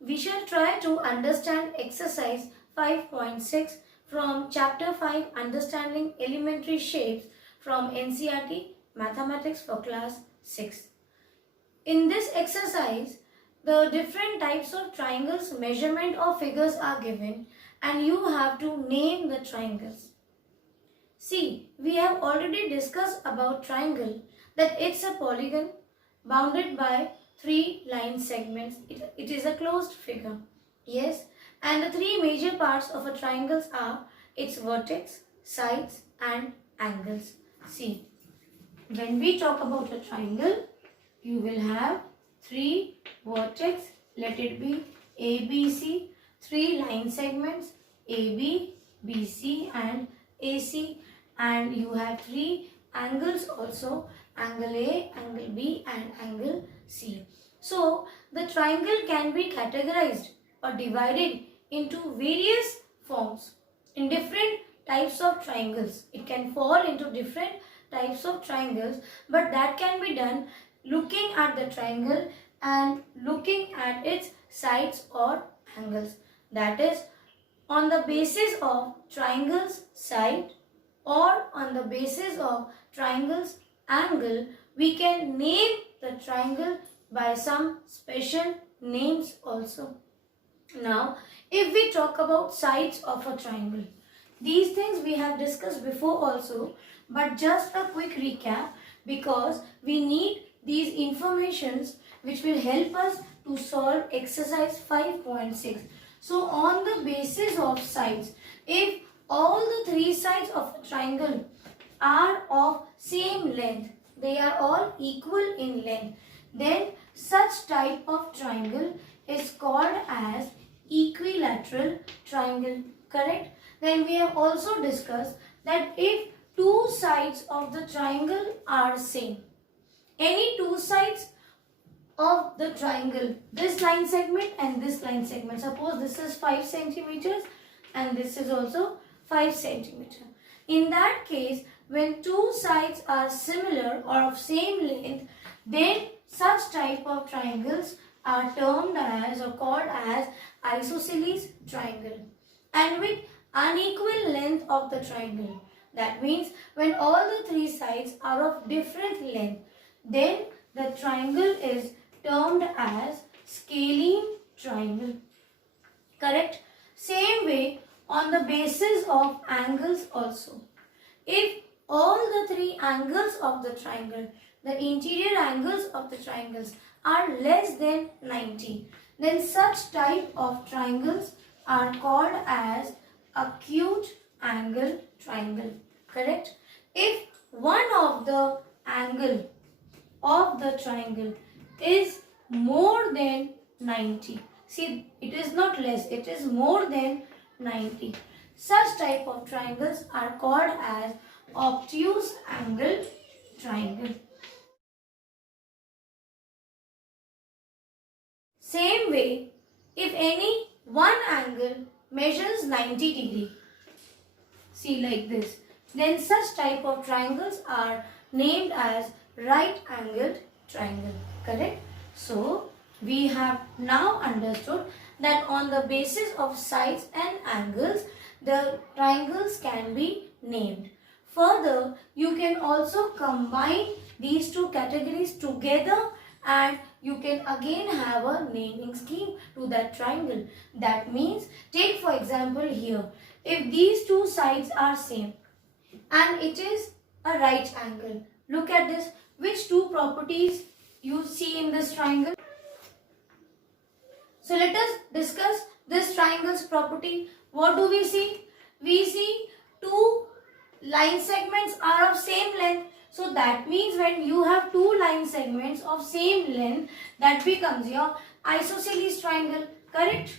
we shall try to understand exercise 5.6 from chapter 5 Understanding Elementary Shapes from NCERT Mathematics for class 6. In this exercise, the different types of triangles, measurement or figures are given and you have to name the triangles. See, we have already discussed about triangle, that it's a polygon bounded by 3 line segments. It is a closed figure. Yes, and the 3 major parts of a triangle are its vertex, sides and angles. See, when we talk about a triangle, you will have 3 vertex, let it be ABC, 3 line segments AB, BC and AC, and you have 3 angles also, angle A, angle B and angle C. So the triangle can be categorized or divided into various forms in different types of triangles. It can fall into different types of triangles, but that can be done looking at the triangle and looking at its sides or angles. That is, on the basis of triangle's side or on the basis of triangle's angle, we can name the triangle by some special names also. Now, if we talk about sides of a triangle, these things we have discussed before also, but just a quick recap because we need these informations which will help us to solve exercise 5.6. So, on the basis of sides, if all the 3 sides of a triangle are of same length, they are all equal in length, then such type of triangle is called as equilateral triangle, correct? Then we have also discussed that if 2 sides of the triangle are same, any 2 sides of the triangle, this line segment and this line segment, suppose this is 5 centimeters and this is also 5 centimeter. In that case, when 2 sides are similar or of same length, then such type of triangles are termed as or called as isosceles triangle. And with unequal length of the triangle, that means when all the 3 sides are of different length, then the triangle is termed as scalene triangle, correct? Same way on the basis of angles also. If all the 3 angles of the triangle, the interior angles of the triangles are less than 90, then such type of triangles are called as acute angle triangle, correct? If one of the angle of the triangle is more than 90, see, it is not less, it is more than 90. Such type of triangles are called as obtuse angle triangle. Same way, if any one angle measures 90 degree, see like this, then such type of triangles are named as right angled triangle, correct? So, we have now understood that on the basis of sides and angles, the triangles can be named. Further, you can also combine these 2 categories together and you can again have a naming scheme to that triangle. That means, take for example here, if these 2 sides are same and it is a right angle, look at this, which 2 properties you see in this triangle? So let us discuss this triangle's property. What do we see? We see 2 line segments are of same length. So that means when you have 2 line segments of same length, that becomes your isosceles triangle, correct?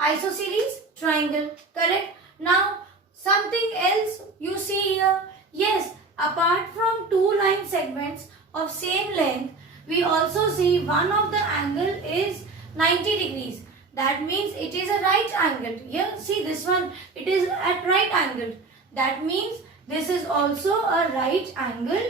Isosceles triangle, correct? Now something else you see here. Yes, apart from 2 line segments of same length, we also see one of the angle is 90 degrees. That means it is a right angle. Here, see this one, it is at right angle. That means this is also a right angle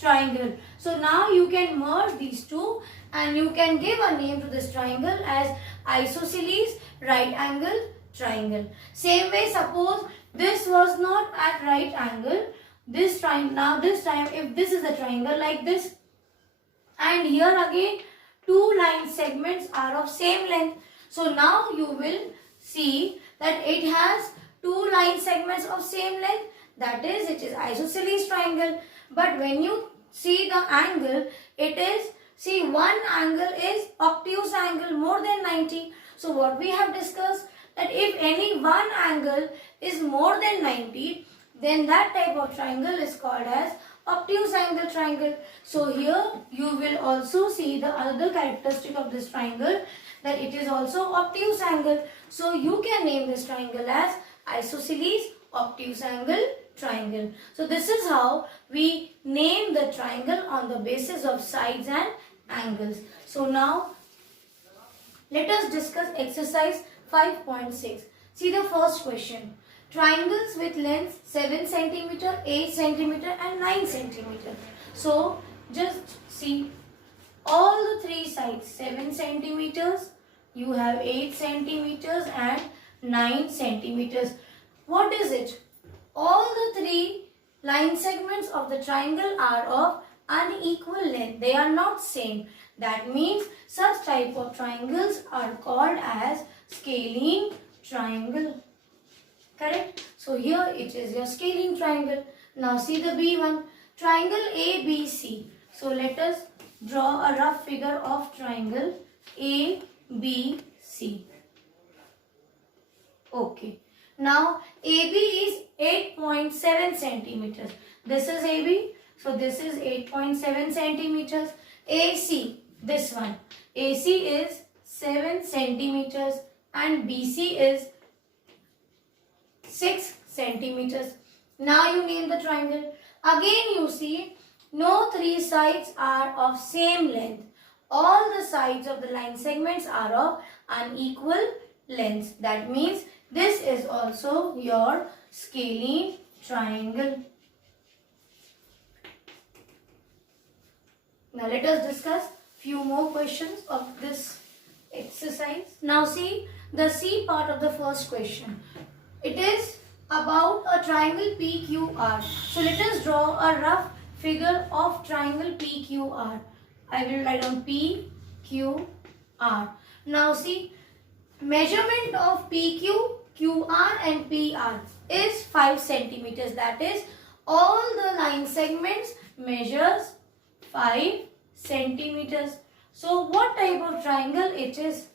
triangle. So now you can merge these two and you can give a name to this triangle as isosceles right angle triangle. Same way, suppose this was not at right angle, this time, now this time if this is a triangle like this, and here again two line segments are of same length. So now you will see that it has two line segments of same length, that is it is isosceles triangle. But when you see the angle, it is, see, one angle is obtuse angle more than 90. So what we have discussed, that if any one angle is more than 90, then that type of triangle is called as obtuse angle triangle. So here you will also see the other characteristic of this triangle, that it is also obtuse angle. So you can name this triangle as isosceles obtuse angle triangle. So this is how we name the triangle on the basis of sides and angles. So now let us discuss exercise 5.6. See the first question. Triangles with lengths 7 cm, 8 cm and 9 cm. So just see all the three sides, 7 centimeters, you have 8 centimeters and 9 centimeters. What is it? All the three line segments of the triangle are of unequal length. They are not same. That means such type of triangles are called as scalene triangle. Correct? So here it is your scalene triangle. Now see the B1. Triangle ABC. So let us draw a rough figure of triangle ABC. Okay. Now AB is 8.7 centimeters. This is AB. So this is 8.7 centimeters. AC, this one. AC is 7 centimeters and BC is 6 centimeters. Now you name the triangle. Again you see no three sides are of same length. All the sides of the line segments are of unequal lengths. That means this is also your scalene triangle. Now let us discuss few more questions of this exercise. Now see the C part of the first question. It is about a triangle PQR. So let us draw a rough figure of triangle PQR. I will write on PQR. Now see, measurement of PQ, QR and PR is 5 centimeters. That is, all the line segments measures 5 centimeters. So what type of triangle it is?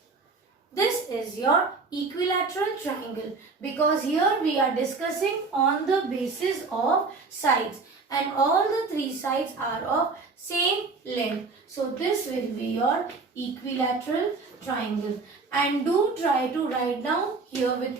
This is your equilateral triangle, because here we are discussing on the basis of sides and all the three sides are of same length. So this will be your equilateral triangle. And do try to write down here with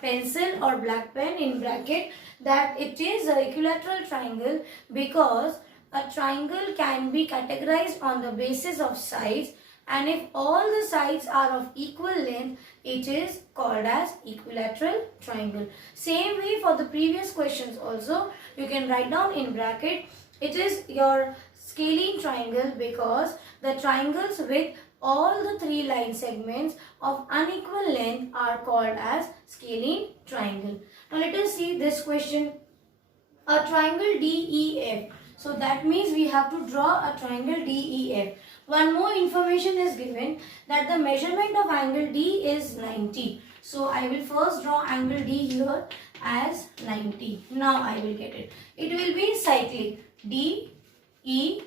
pencil or black pen in bracket that it is an equilateral triangle, because a triangle can be categorized on the basis of sides, and if all the sides are of equal length, it is called as equilateral triangle. Same way for the previous questions also, you can write down in bracket, it is your scalene triangle, because the triangles with all the three line segments of unequal length are called as scalene triangle. Now let us see this question. A triangle DEF. So that means we have to draw a triangle DEF. One more information is given, that the measurement of angle D is 90. So I will first draw angle D here as 90. Now I will get it. It will be cyclic. DEF.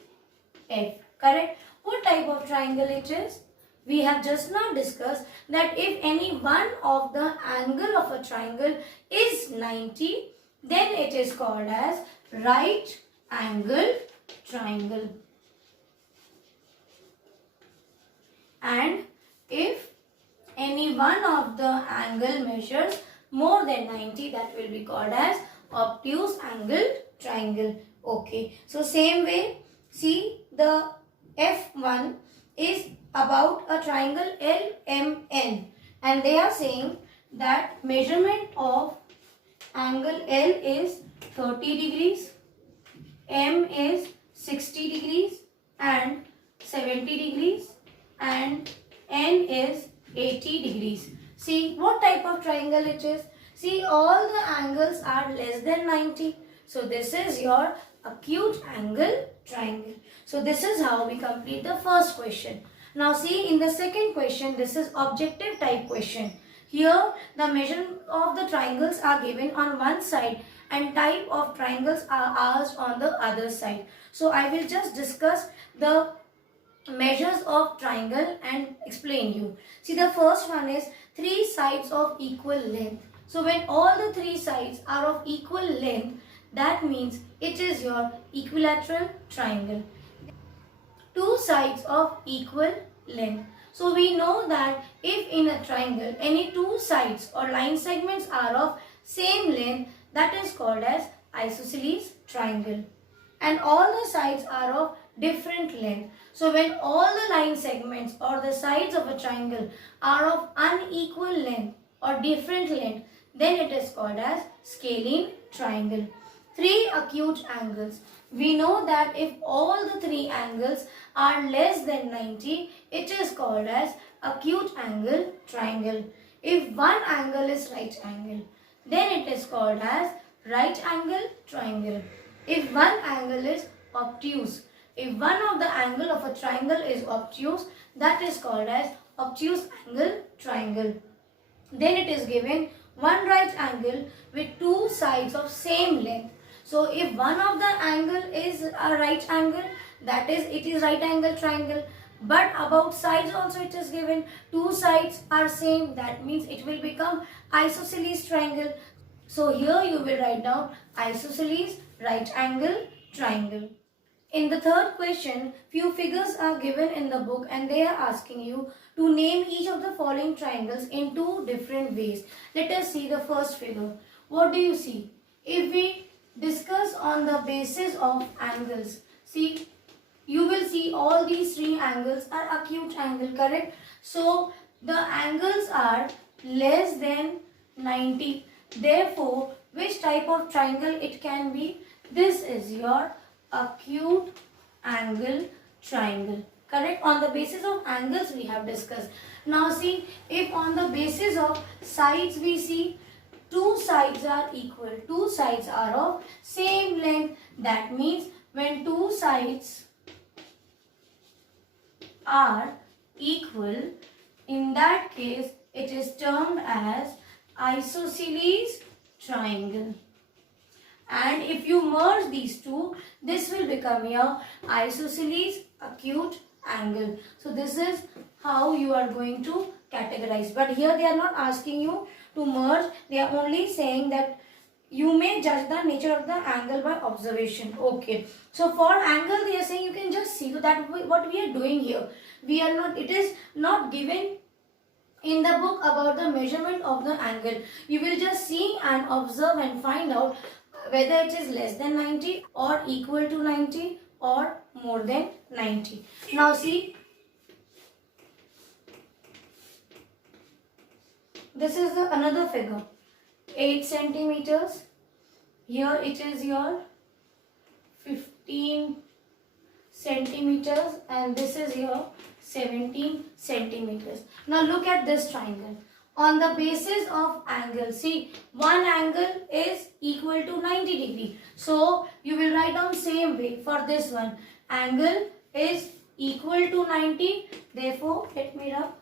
Correct? What type of triangle it is? We have just now discussed that if any one of the angle of a triangle is 90, then it is called as right angle triangle. And if any one of the angle measures more than 90, that will be called as obtuse angle triangle. Okay. So same way, see the F1 is about a triangle LMN, and they are saying that measurement of angle L is 30 degrees, M is 60 degrees and 70 degrees, and N is 80 degrees. See what type of triangle it is. See, all the angles are less than 90. So this is your acute angle triangle. So this is how we complete the first question. Now see, in the second question, this is objective type question. Here the measurement of the triangles are given on one side and type of triangles are asked on the other side. So I will just discuss the measures of triangle and explain you. See, the first one is three sides of equal length. So when all the three sides are of equal length, that means it is your equilateral triangle. Two sides of equal length. So we know that if in a triangle any two sides or line segments are of same length, that is called as isosceles triangle. And all the sides are of different length. So when all the line segments or the sides of a triangle are of unequal length or different length, then it is called as scalene triangle. Three acute angles. We know that if all the three angles are less than 90, it is called as acute angle triangle. If one angle is right angle, then it is called as right angle triangle. If one angle is obtuse, if one of the angle of a triangle is obtuse, that is called as obtuse angle triangle. Then it is given one right angle with two sides of same length. So if one of the angle is a right angle, that is it is right angle triangle. But about sides also it is given two sides are same, that means it will become isosceles triangle. So here you will write down isosceles right angle triangle. In the third question, few figures are given in the book and they are asking you to name each of the following triangles in two different ways. Let us see the first figure. What do you see? If we discuss on the basis of angles, see, you will see all these three angles are acute angle, correct? So the angles are less than 90. Therefore, which type of triangle it can be? This is your acute angle triangle, correct? On the basis of angles we have discussed. Now see, if on the basis of sides we see two sides are equal, two sides are of same length, that means when two sides are equal, in that case it is termed as isosceles triangle. And if you merge these two, this will become your isosceles acute angle. So this is how you are going to categorize. But here they are not asking you to merge. They are only saying that you may judge the nature of the angle by observation. Okay. So for angle they are saying you can just see. So that what we are doing here. We are not, it is not given in the book about the measurement of the angle. You will just see and observe and find out whether it is less than 90 or equal to 90 or more than 90. Now see, this is another figure, 8 centimeters. Here it is your 15 centimeters and this is your 17 centimeters. Now look at this triangle. On the basis of angle, see, one angle is equal to 90 degree. So you will write down same way for this one. Angle is equal to 90. Therefore, let me rub.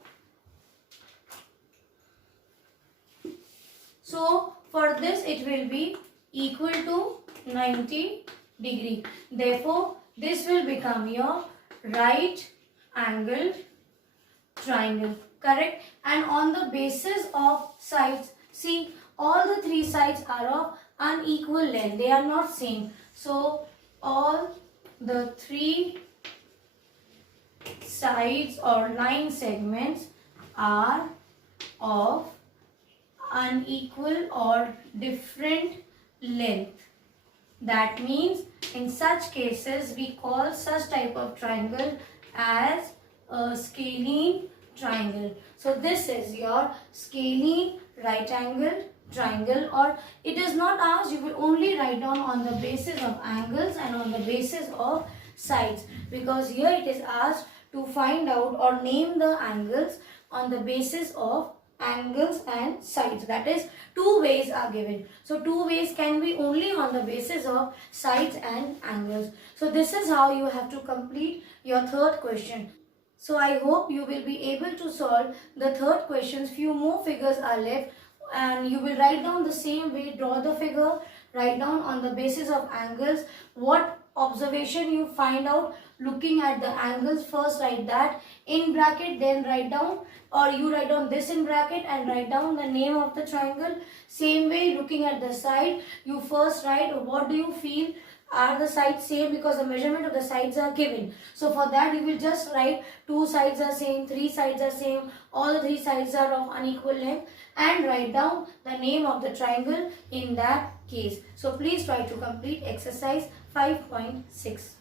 So for this it will be equal to 90 degree. Therefore, this will become your right angle triangle, correct? And on the basis of sides, see, all the three sides are of unequal length. They are not same. So all the three sides or line segments are of unequal or different length. That means in such cases we call such type of triangle as a scalene triangle. So this is your scalene right angle triangle, or it is not asked, you will only write down on the basis of angles and on the basis of sides, because here it is asked to find out or name the angles on the basis of angles and sides. That is, two ways are given. So two ways can be only on the basis of sides and angles. So this is how you have to complete your third question. So I hope you will be able to solve the third question. Few more figures are left and you will write down the same way, draw the figure, write down on the basis of angles what observation you find out looking at the angles. First write that in bracket, then write down, or you write down this in bracket and write down the name of the triangle. Same way, looking at the side, you first write what do you feel are the sides same, because the measurement of the sides are given. So for that you will just write two sides are same, three sides are same, all the three sides are of unequal length, and write down the name of the triangle in that case. So please try to complete exercise 5.6.